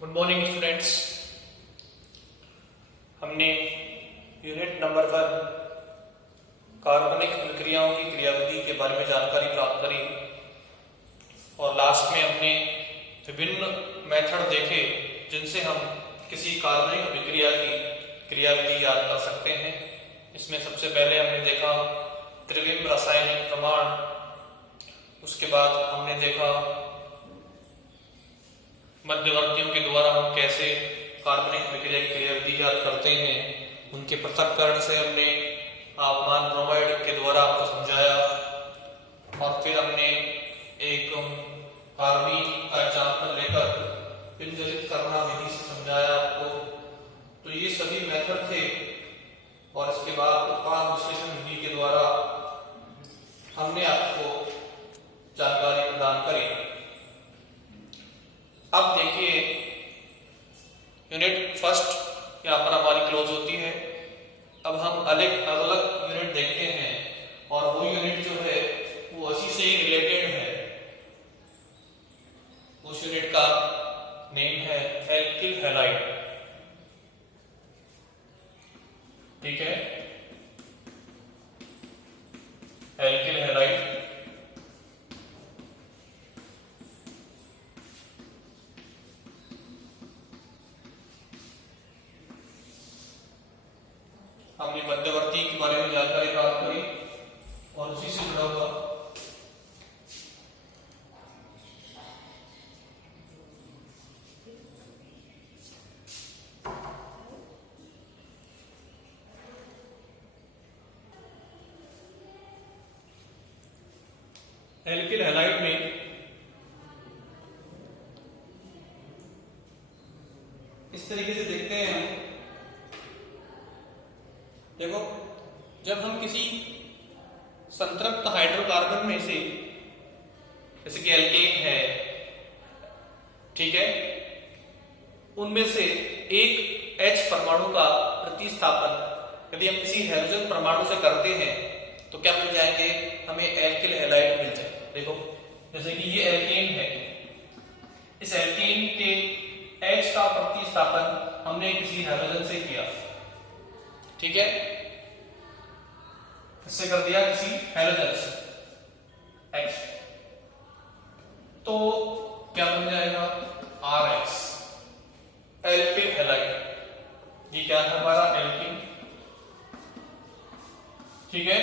Good morning students. हमने unit number 1 कार्बनिक अभिक्रियाओं की क्रियाविधि के बारे में जानकारी प्राप्त करी और लास्ट में हमने विभिन्न मेथड देखे जिनसे हम किसी कार्बनिक अभिक्रिया की क्रियाविधि याद कर सकते हैं। इसमें सबसे पहले हमने देखा त्रिविम रासायनिक प्रमाण, उसके बाद हमने देखा मध्यवर्तियों के द्वारा हम कैसे कार्बनिक अभिक्रिया की क्रियाविधि याद करते हैं। उनके पृथक्करण से हमने आपमान ब्रोमाइड के द्वारा आपको समझाया और फिर हमने एक कार्बीन का एग्जाम्पल लेकर पिंजलित करना विधि से समझाया आपको। तो ये सभी मेथड थे और इसके बाद उत्पाद विश्लेषण विधि के द्वारा हमने आपको जानकारी प्रदान करी। अब देखिए यूनिट फर्स्ट यहाँ पर हमारी क्लोज होती है। अब हम अलग अलग यूनिट देखते हैं और वो यूनिट जो है वो उसी से ही रिलेटेड है। उस यूनिट का नेम है एल्किल हैलाइड। ठीक है, एल्किल हैलाइड। हमने मध्यवर्ती के बारे में जानकारी प्राप्त करी और उसी से जुड़ा हुआ एल्किल हैलाइड में इस तरीके से देखते हैं हम। देखो, जब हम किसी संतृप्त हाइड्रोकार्बन में से, जैसे कि एल्केन है, ठीक है, उनमें से एक H परमाणु का प्रतिस्थापन यदि हम किसी हैलोजन परमाणु से करते हैं तो क्या मिल जाएंगे? हमें एल्किल हैलाइड मिल जाए। देखो, जैसे कि ये एल्केन है, इस एल्केन के H का प्रतिस्थापन हमने किसी हैलोजन से किया, ठीक है, इससे कर दिया किसी हैलोजन से X, तो क्या बन जाएगा? RH, alkyl halide. ये क्या है? हमारा एल्किन, ठीक है,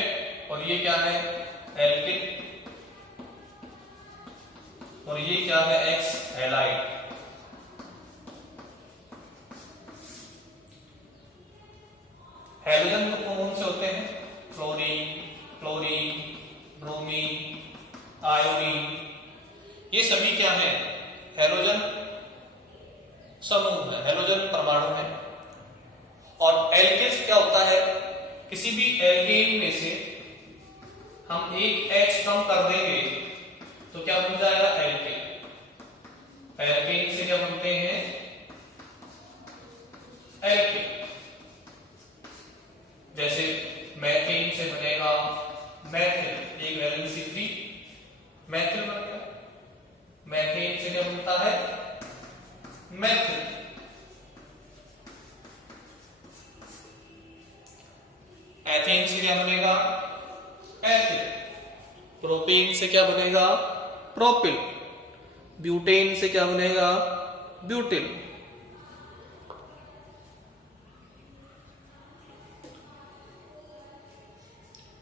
और ये क्या है? एल्किन, और ये क्या है? X halide. हैलोजन तो कौन से होते हैं? फ्लोरीन, क्लोरीन, ब्रोमीन, आयोडीन, ये सभी क्या है? हैलोजन समूह है, हैलोजन परमाणु है। और एल्किस क्या होता है? किसी भी एल्केन में से हम एक H कम कर देंगे तो क्या बन जाएगा? एल्केन। एल्केन से क्या बनते हैं? एल्केन। जैसे मैथेन से बनेगा मैथिल, एक वैलेंसी फ्री मैथिल बन गया। मैथेन से क्या बनता है? मैथिल। एथेन से क्या बनेगा? एथिल। प्रोपेन से क्या बनेगा? प्रोपिल। ब्यूटेन से क्या बनेगा? ब्यूटिल।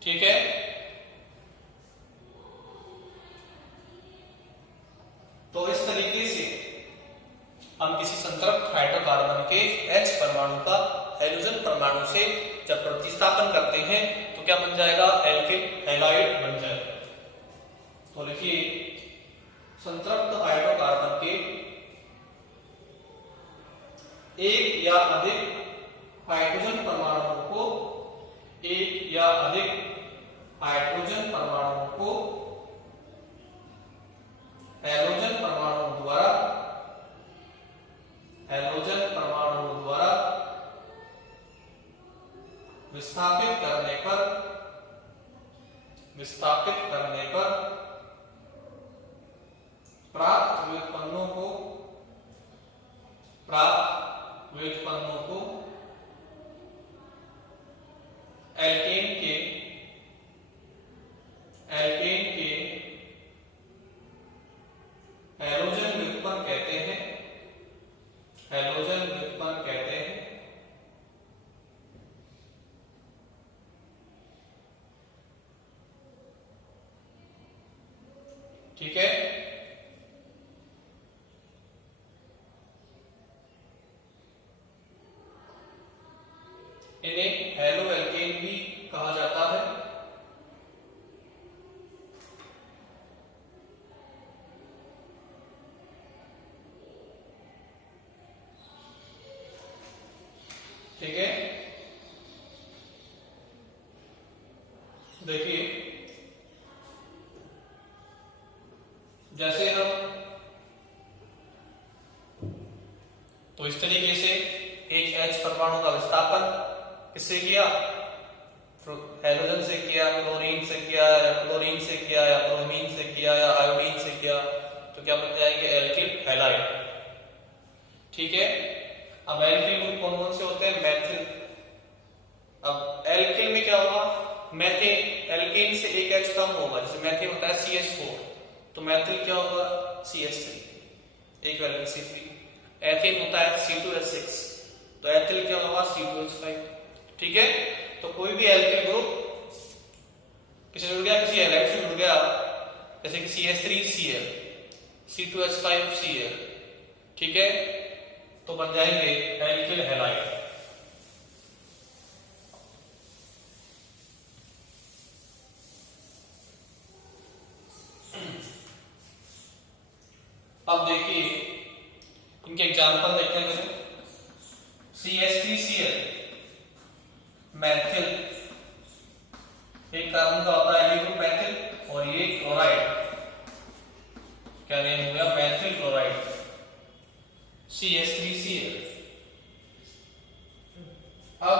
ठीक है, तो इस तरीके से हम किसी संतृप्त हाइड्रोकार्बन के H परमाणु का हैलोजन परमाणु से जब प्रतिस्थापन करते हैं तो क्या बन जाएगा? एल्किल हैलाइड बन जाएगा। तो लिखिए, संतृप्त हाइड्रोकार्बन के एक या अधिक हाइड्रोजन परमाणुओं को, एक या अधिक हाइड्रोजन परमाणुओं को हैलोजन परमाणु द्वारा विस्थापित करने पर प्राप्त व्युत्पन्नों को ठीक है। इन्हें हैलो एल्केन भी कहा जाता है। ठीक है, देखिए जैसे हम तो इस तरीके से एक H परमाणु का विस्थापन किससे किया, हैलोजन से किया, क्लोरीन से किया, या क्लोरीन से किया, या ब्रोमीन से किया, या आयोडीन से किया, तो क्या बन जाएंगे, एल्किल हैलाइड। ठीक है, अब एल्किल ग्रुप कौन कौन से होते हैं, मैथिल। अब एल्किल में क्या होगा, मैथिल एल्केन से एक H कम होगा, जैसे मैथिल होता है CH4, तो मैथिल क्या होगा CH3, एक वैलेंसी फ्री। एथिन होता है C2H6, तो एथिल क्या होगा C2H5। ठीक है, तो कोई भी एल्किल ग्रुप किसी जुड़ गया, किसी हैलाइड से जुड़ गया, जैसे कि CH3Cl, C2H5Cl, ठीक है, तो बन जाएंगे एल्किल हैलाइड। अब देखिए इनके एग्जाम्पल देखते हैं। CH3Cl मैथिल, एक कार्बन का होता है ये ग्रुप मैथिल, और ये क्लोराइड, क्या नेम हो गया, मैथिल क्लोराइड, CH3Cl। अब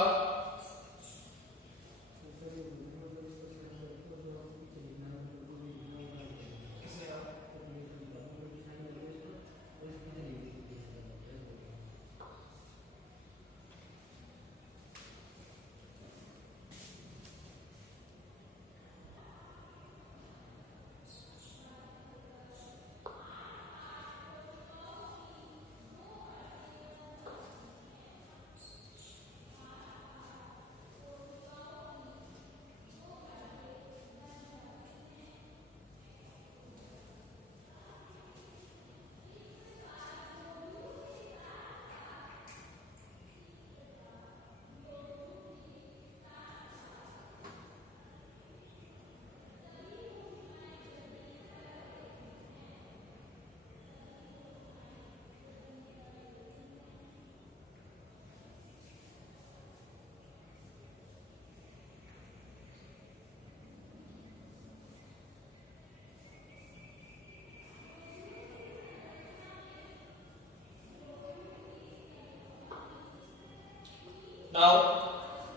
now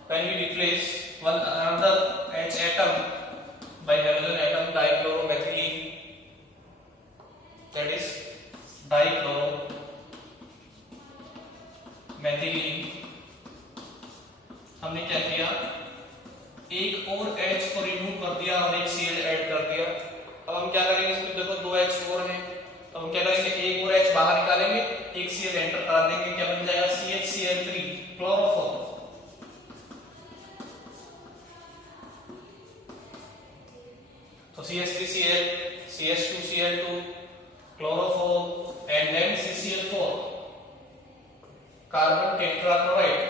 when we replace one another H atom by halogen atom dichloromethylene, that is dichloromethylene, हमने क्या किया, एक और H को रिमूव कर दिया और एक Cl ऐड कर दिया। अब हम क्या करेंगे, इसमें देखो दो H और हैं, तो हम क्या करेंगे, एक और H बाहर निकालेंगे, एक Cl एंटर करा देंगे, क्या बन जाएगा CHCl3 क्लोरोफॉर्म। तो CH3Cl, CH2Cl2, chloroform, and then CCl4, carbon tetrachloride।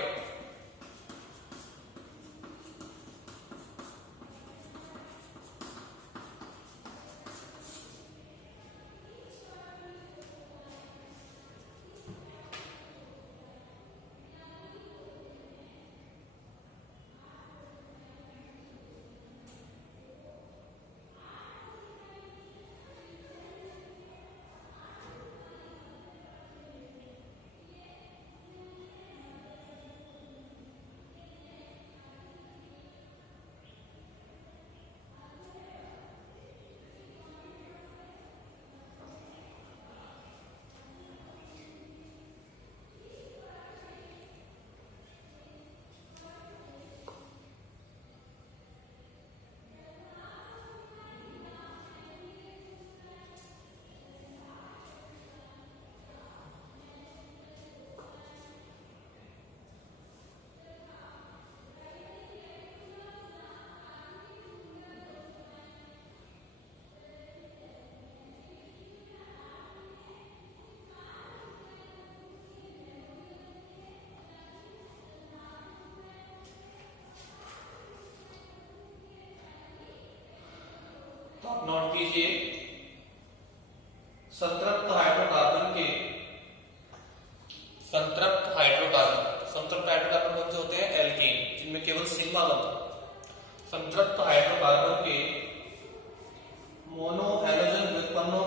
कीजिए संतृप्त हाइड्रोकार्बन कौन से होते हैं? एल्केन, जिनमें केवल सिग्मा बनता है। संतृप्त हाइड्रोकार्बन के मोनो हैलोजन व्युत्पन्नों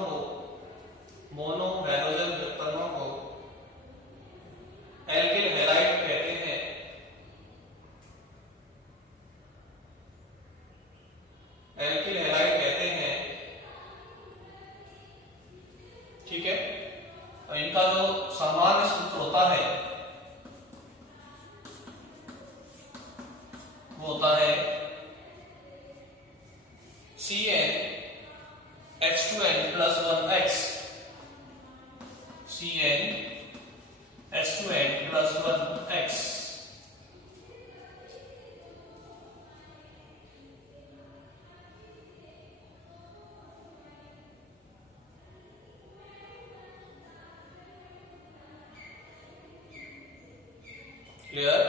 को एल्किल हैलाइड कहते हैं। ठीक है, और इनका जो सामान्य सूत्र होता है वो होता है CnH2n+1x। CnH2n+1x। Clear?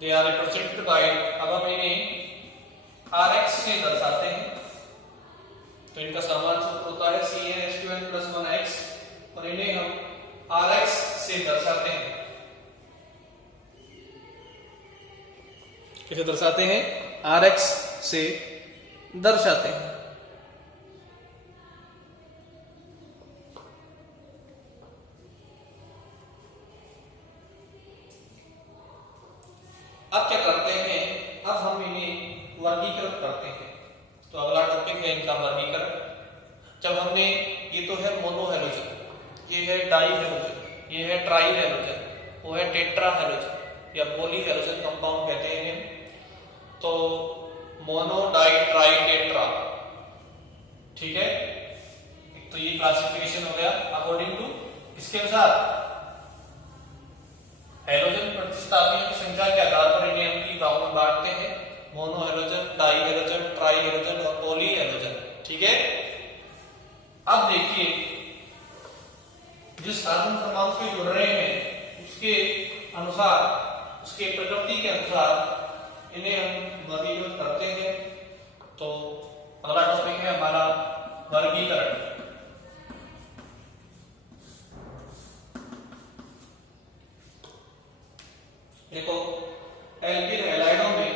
They are represented by, अब हम इन्हें Rx से दर्शाते हैं, तो इनका सामान्य सूत्र होता है CnH2n+1x, और इन्हें हम Rx से दर्शाते हैं। कैसे दर्शाते हैं? Rx से दर्शाते हैं। अब क्या करते हैं? अब हम इन्हें वर्गीकृत करते हैं। तो अगला टॉपिक है इनका वर्गीकरण। जब हमने, ये तो है मोनो हैलोजन, ये है डाई हैलोजन, ये है ट्राई हैलोजन, वो है टेट्रा हैलोजन या पॉली हैलोजन कंपाउंड कहते हैं इन्हें। तो मोनो, डाई, ट्राई, टेट्रा, ठीक है। तो ये क्लासिफिकेशन हो गया अकॉर्डिंग टू इसके अनुसार हैलोजन प्रतिस्थापियों की संख्या के आधार पर इन्हें हम तीन भागों में बांटते हैं: mono halogen, di halogen, tri halogen और पॉली हैलोजन। ठीक है। अब देखिए, जिस कार्बन परमाणु से जुड़ रहे हैं उसके अनुसार, उसके प्रकृति के अनुसार इन्हें हम वर्गीकृत करते हैं। तो अगला टॉपिक है हमारा वर्गीकरण। देखो, एल्किल हैलाइडों में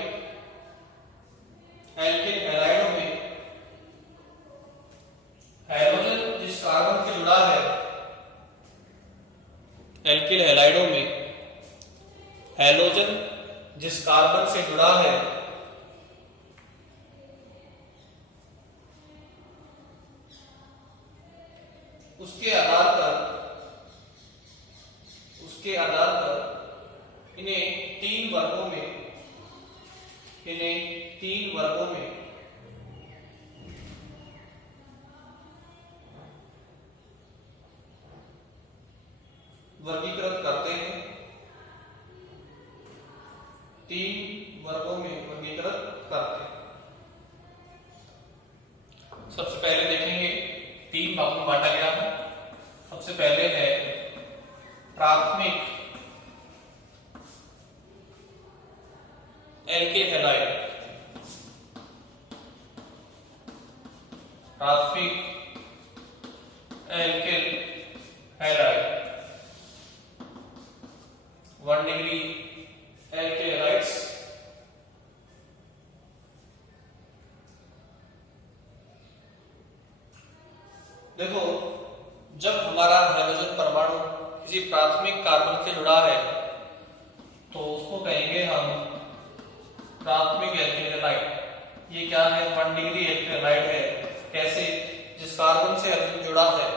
हैलोजन जिस कार्बन से जुड़ा है, एल्किल हैलाइडों में हैलोजन जिस कार्बन से जुड़ा है उसके आधार पर इन्हें तीन वर्गों में वर्गीकृत करते हैं। सबसे पहले देखेंगे, तीन भागों में बांटा गया है। सबसे पहले है प्राथमिक एल्किल हैलाइड। प्राथमिक alkyl halide 1 degree alkyl halides. देखो, जब हमारा हाइड्रोजन परमाणु किसी प्राथमिक कार्बन से जुड़ा है तो उसको कहेंगे हम प्राथमिक एल्किल हैलाइड। ये क्या है? 1 डिग्री एल्किल हैलाइड है। कैसे? जिस कार्बन से हाइड्रोजन जुड़ा है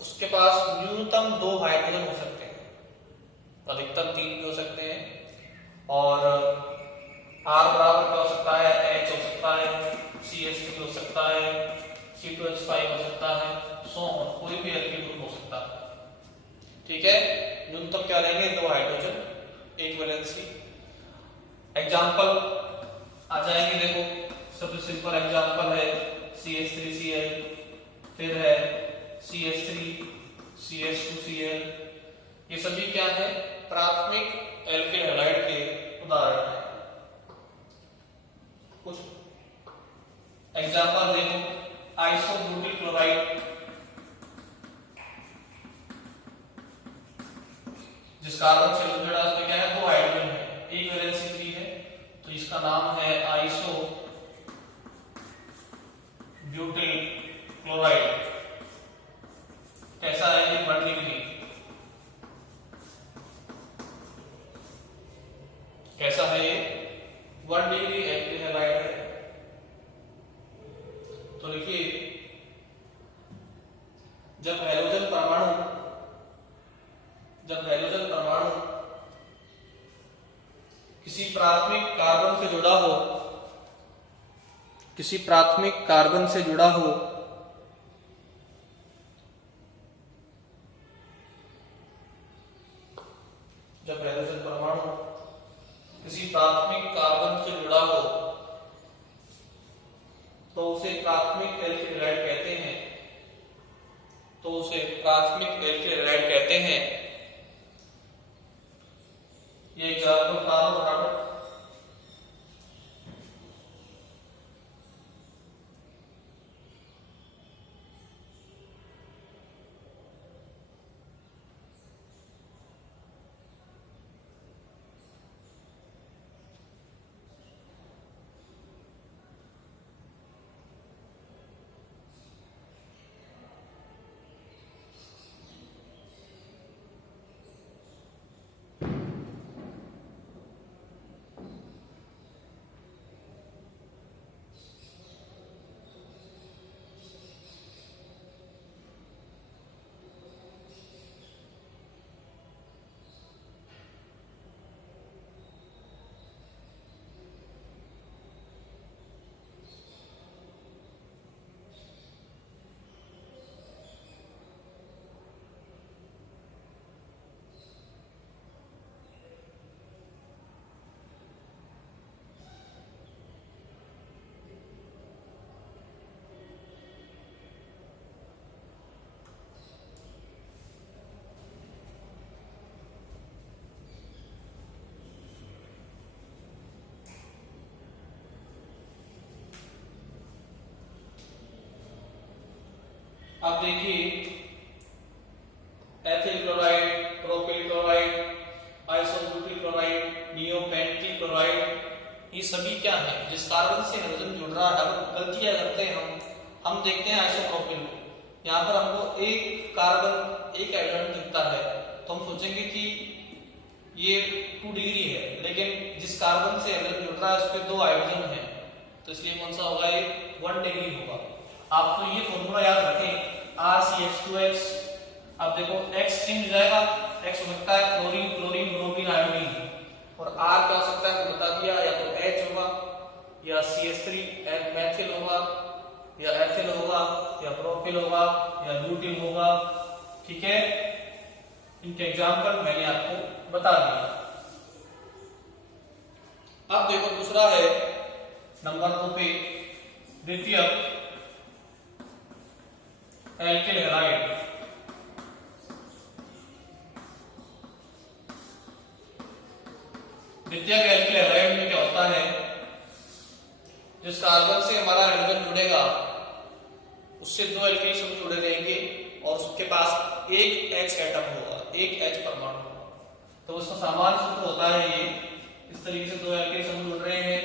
उसके पास न्यूनतम 2 हाइड्रोजन हो सकते हैं, अधिकतम 3 भी हो सकते हैं, और R बराबर क्या हो सकता है? H हो सकता है, CH3 हो सकता है, C2H5 हो सकता है, सो कोई भी एल्किल ग्रुप हो सकता है। ठीक है। न्यूनतम क्या रहेंगे? 2 हाइड्रोजन, 1 वैलेंसी। एग्जाम्पल आ जाएंगे। देखो, सबसे सिंपल एग्जाम्पल है CH3Cl, फिर है CH3, CH2Cl। ये सभी क्या है? प्राथमिक एल्किल हैलाइड के उदाहरण है। एग्जाम्पल देखो, आइसोब्यूटिल क्लोराइड, जिस कार्बन से जुड़ा उसमें क्या है, 2 हाइड्रोजन है, एक वैलेंसी फ्री है, तो इसका नाम है आइसो ब्यूटिल क्लोराइड। कैसा है ये, 1 डिग्री। कैसा है ये, 1 डिग्री एक्टिव हैलाइड है। तो देखिए, जब हैलोजन परमाणु किसी प्राथमिक कार्बन से जुड़ा हो, जब हाइड्रोजन परमाणु किसी प्राथमिक कार्बन से जुड़ा हो तो उसे प्राथमिक एल्किल हैलाइड कहते हैं। ये एग्जाम्पल कार्बन। अब देखिए, ethyl chloride, propyl chloride, isobutyl chloride, neopentyl chloride, ये सभी क्या है, जिस कार्बन से हाइड्रोजन जुड़ रहा है। वो गलती क्या करते हैं हम देखते हैं आइसोप्रोपिल को, यहाँ पर हमको एक कार्बन एक हाइड्रोजन दिखता है तो हम सोचेंगे कि ये 2 डिग्री है, लेकिन जिस कार्बन से हाइड्रोजन जुड़ रहा है उस पे 2 हाइड्रोजन है, तो इसलिए कौन सा होगा, ये 1 डिग्री होगा। आप तो ये फॉर्मूला याद रखें, RCH2X। अब देखो X चेंज हो जाएगा, X हो सकता है क्लोरीन, क्लोरीन, ब्रोमीन, आयोडीन, और R क्या हो सकता है बता दिया, या तो H होगा, या CH3 मैथिल होगा, या एथिल होगा, या प्रोपिल होगा, या ब्यूटिल होगा। ठीक है, इनके एग्जाम्पल मैंने आपको बता दिया। अब देखो दूसरा है नंबर 2 पे, द्वितीयक एल्किल हैलाइड। द्वितीयक एल्किल हैलाइड में क्या होता है, जिस कार्बन से हमारा हाइड्रोजन जुड़ेगा उससे 2 एल्किल समूह जुड़े रहेंगे और उसके पास एक H एटम होगा, एक H परमाणु होगा। तो उसका सामान्य सूत्र होता है ये, इस तरीके से 2 एल्किल समूह जुड़ रहे हैं,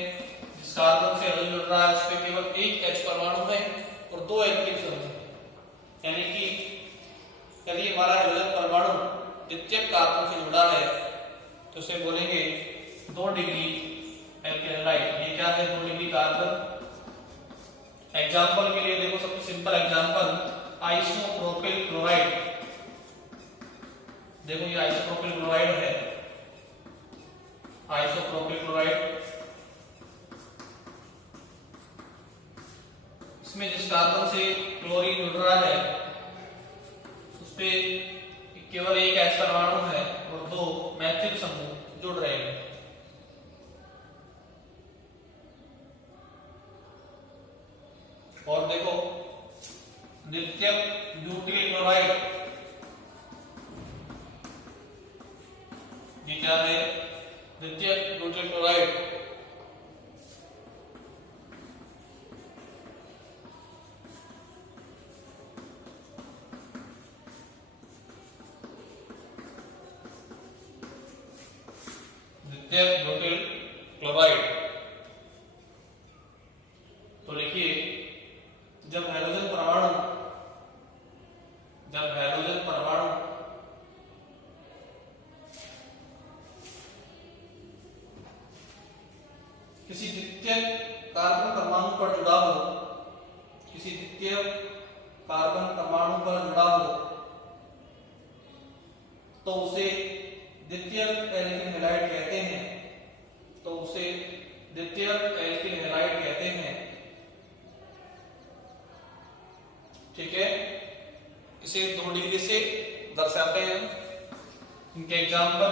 जिस कार्बन से हाइड्रोजन जुड़ रहा है उस पे केवल एक H परमाणु है और 2 एल्किल समूह। यानी कि यदि हमारा हाइड्रोजन परमाणु द्वितीयक कार्बन से जुड़ा है तो उसे बोलेंगे 2 डिग्री एल्किल हैलाइड। ये क्या है, 2 डिग्री कार्बन। एग्जाम्पल के लिए देखो, सबसे सिंपल एग्जाम्पल आइसोप्रोपिल क्लोराइड। देखो ये आइसोप्रोपिल क्लोराइड है, आइसोप्रोपिल क्लोराइड। इसमें जिस कार्बन से क्लोरीन जुड़ रहा है उस पे केवल एक H परमाणु है और 2 मैथिल समूह जुड़ रहे हैं। और देखो द्वितीयक ब्यूटिल क्लोराइड, ये क्या है, द्वितीयक ब्यूटिल क्लोराइड। द्वितीयक ब्यूटिल क्लोराइड। तो लिखिए जब हाइड्रोजन परमाणु किसी द्वितीय कार्बन परमाणु पर जुड़ा हो, तो उसे द्वितीयक एल्किल हैलाइड कहते हैं। ठीक है, इसे 2 डिग्री से दर्शाते हैं। इनके एग्जाम्पल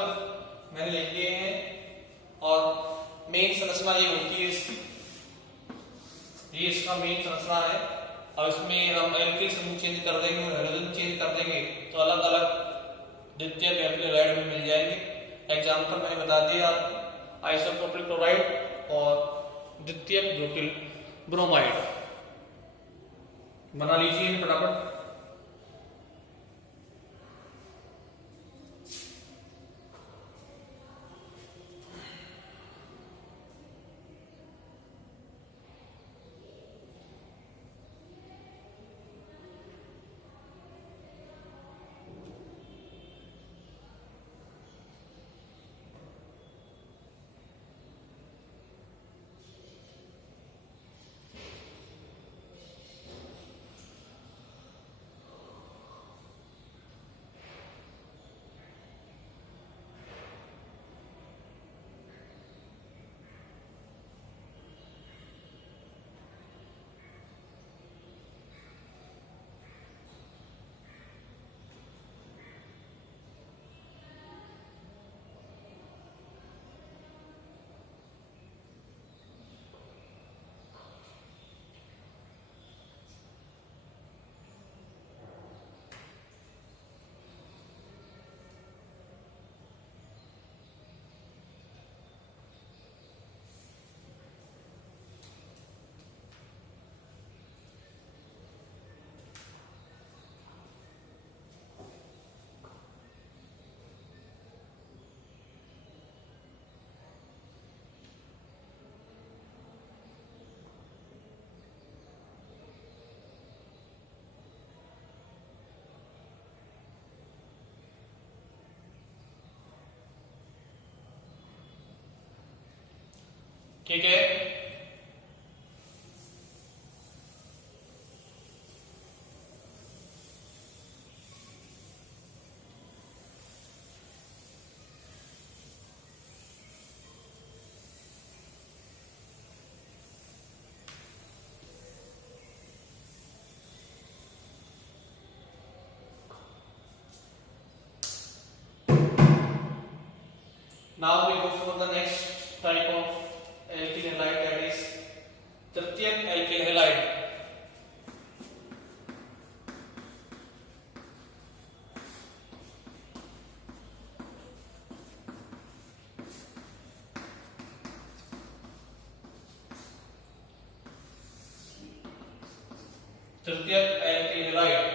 मैंने लिख दिए हैं और मेन संरचना ये होती है इसकी, ये इसका मेन संरचना है। और इसमें हम एल्किल समूह चेंज कर देंगे और हाइड्रोजन चेंज कर देंगे तो अलग अलग द्वितीयक एल्किल हैलाइड में मिल जाएंगे। एग्जाम्पल मैंने बता दिया, आइसोप्रोपिल क्लोराइड और द्वितीयक ब्यूटिल ब्रोमाइड। बना लीजिए फटाफट। ठीक है, now we go for the next type of alkyl halide, that is तृतीयक alkyl halide। तृतीयक alkyl halide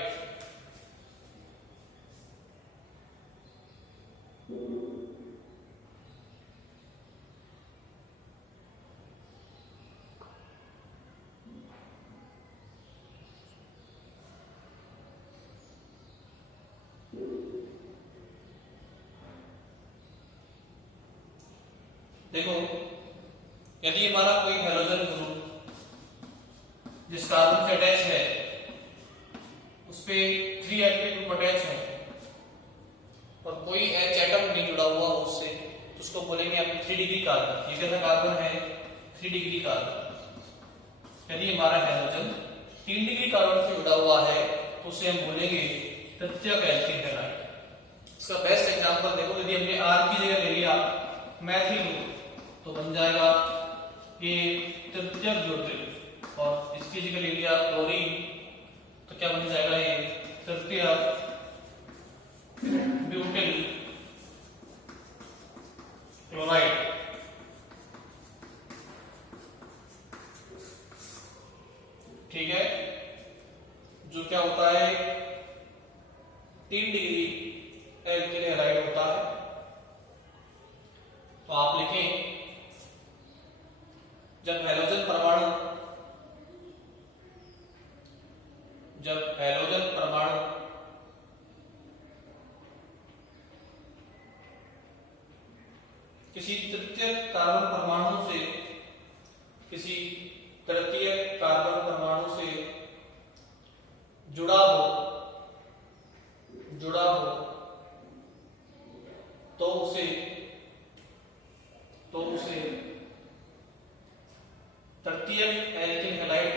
देखो, यदि हमारा कोई हैलोजन ग्रुप जिस कार्बन से अटैच है उस पे 3 एक्टिव ग्रुप अटैच है और कोई H एटम नहीं जुड़ा हुआ उससे, तो उसको बोलेंगे हम 3 डिग्री कार्बन। ये कैसा कार्बन है? 3 डिग्री कार्बन। यदि हमारा हैलोजन 3 डिग्री कार्बन से जुड़ा हुआ है तो उसे हम बोलेंगे तृतीयक एल्किल हैलाइड। इसका बेस्ट एग्जांपल देखो, यदि हमने R की जगह ले लिया मैथिल ग्रुप तो बन जाएगा ये तृतीयक ब्यूटिल, और इसकी जगह ले लिया क्लोरीन तो क्या बन जाएगा? ये तृतीयक ब्यूटिल क्लोराइड। ठीक है, जो क्या होता है 3 डिग्री एल्किल हैलाइड होता है। तो आप लिखें जब हैलोजन परमाणु किसी तृतीय कार्बन परमाणु से जुड़ा हो तो उसे तृतीयक एल्किल हैलाइड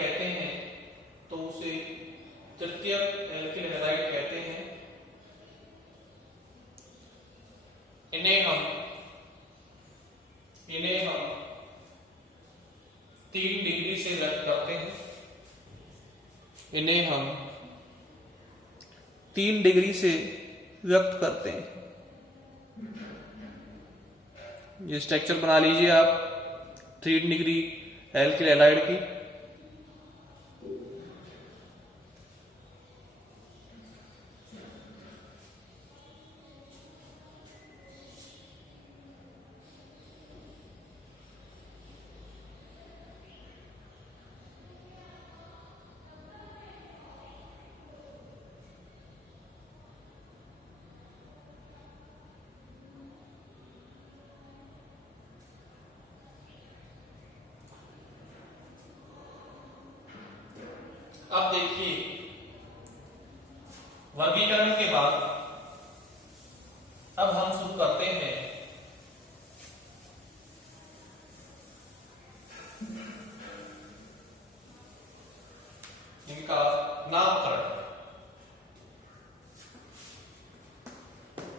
कहते हैं। इन्हें हम 3 डिग्री से व्यक्त करते हैं। ये स्ट्रक्चर बना लीजिए आप 3 डिग्री एल्किल हैलाइड की। अब देखिए वर्गीकरण के बाद अब हम शुरू करते हैं इनका नामकरण।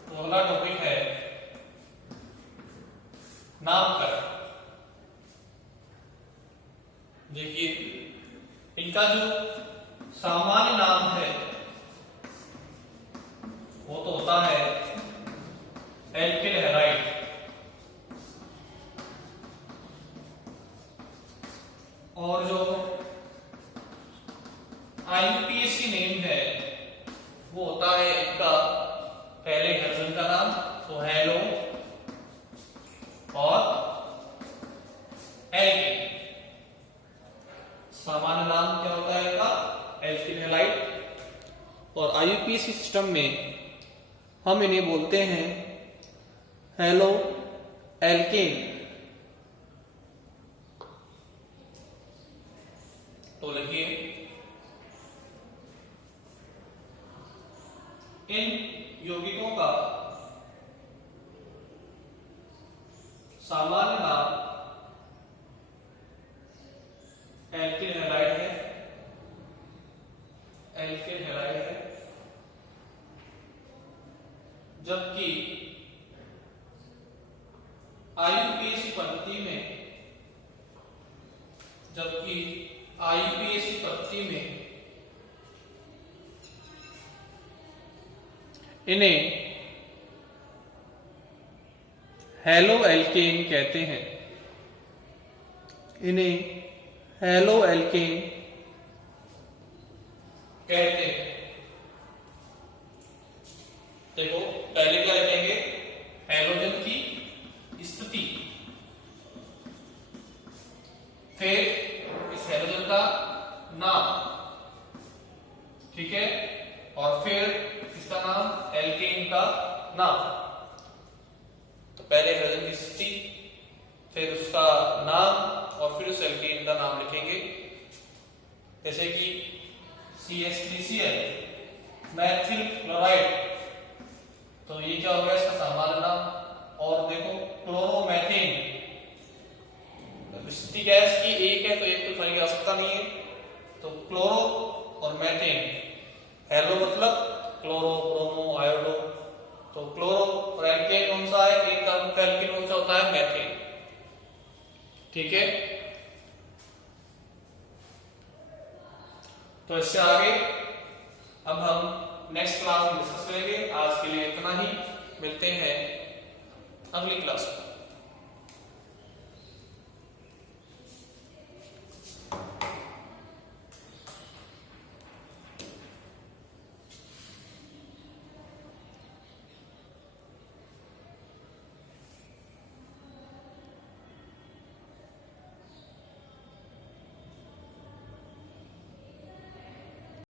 तो अगला टॉपिक है नामकरण। देखिए इनका जो सामान्य नाम है वो तो होता है एल्किल हैलाइड, और जो आईयूपीएसी नेम है वो होता है इनका पहले हाइड्रोजन का नाम, तो हेलो और एल्किल। सामान्य नाम क्या होता है इनका? Alkyl halide. और आईयूपीएसी सिस्टम में हम इन्हें बोलते हैं हेलो एल्केन। तो लिखिए इन यौगिकों का सामान्य नाम एल्किल हैलाइड है, जबकि आईयूपीएसी पद्धति में इन्हें हेलो एल्केन कहते हैं। देखो पहले क्या लिखेंगे? हैलोजन की स्थिति, फिर इस हैलोजन का नाम, ठीक है, और फिर इसका नाम एल्केन का नाम। तो पहले हैलोजन की स्थिति, फिर उसका नाम, और फिर उस एल्केन का नाम लिखेंगे। जैसे कि CH3Cl मैथिल क्लोराइड, तो ये क्या होगा? इसका सामान्य नाम। और देखो क्लोरोमेथेन, स्थिति गैस की एक है तो एक तो सही आ सकता नहीं है, तो क्लोरो और मैथेन। हेलो मतलब क्लोरो, ब्रोमो, आयोडो, तो क्लोरो और एल्केन कौन सा है? एक का एल्केन कौन सा होता है? मैथेन। ठीक है, तो इससे आगे अब हम नेक्स्ट क्लास में डिस्कस करेंगे। आज के लिए इतना ही, मिलते हैं अगली क्लास में।